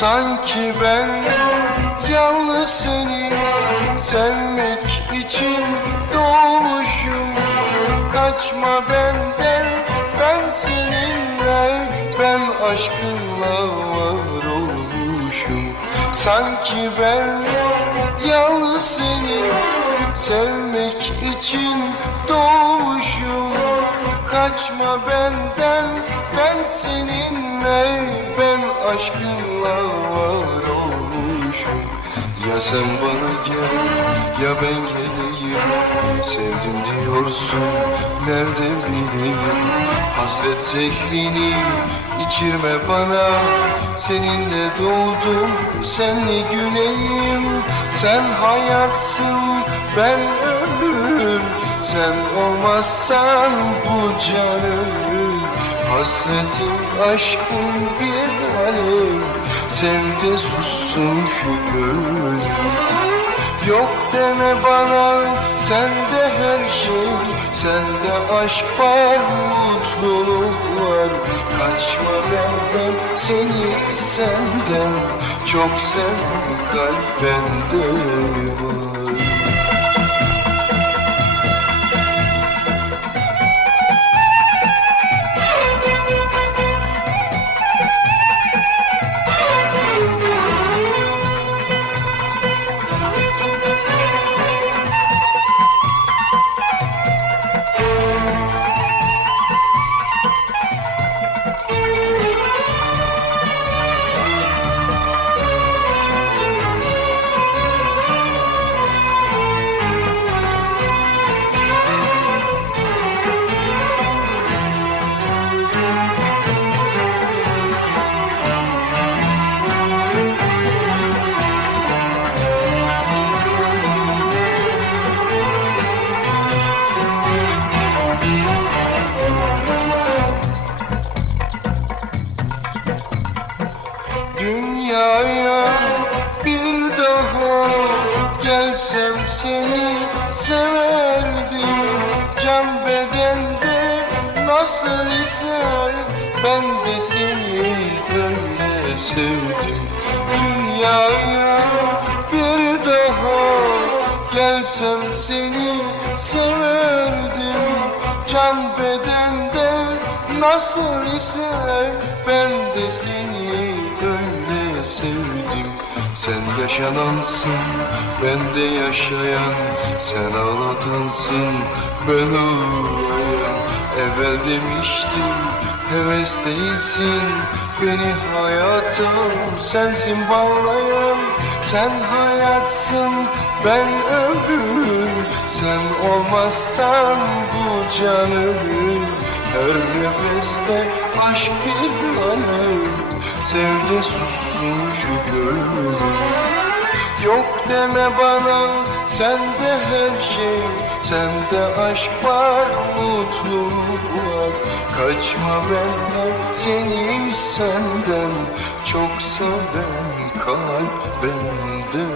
Sanki ben yalnız seni sevmek için doğmuşum. Kaçma benden ben seninle ben aşkınla var olmuşum. Sanki ben yalnız seni sevmek için doğmuşum Kaçma benden ben seninle ben aşkınla var olmuşum. Ya sen bana gel ya ben geleyim. Sevdim diyorsun nerede bileyim? Hasret zehrini içirme bana. Seninle doğdum senle güneyim? Sen hayatsın ben ömür Sen olmazsan bu canım Hasretin aşkın bir alev. Sev de sussun şu gönlüm. Yok deme bana sende her şey. Sende aşk var mutluluk var. Kaçma benden seni senden. Çok seven kalp bende var Dünyaya bir daha gelsem seni severdim. Can bedende nasıl ise ben de seni öyle sevdim. Dünyaya bir daha gelsem seni severdim. Can bedende nasıl ise ben de seni sevdim. Sen yaşanansın ben de yaşayan. Sen ağlatansın ben ağlayan. Evvel demiştim heves değilsin. Beni hayata sensin bağlayan. Sen hayatsın ben ömür. Sen olmazsan bu canım Her nefeste aşk bir alev Sev de sussun şu gönlüm. Yok deme bana sende her şey Sende aşk var mutluluk var. Kaçma benden seni senden Çok seven kalp bende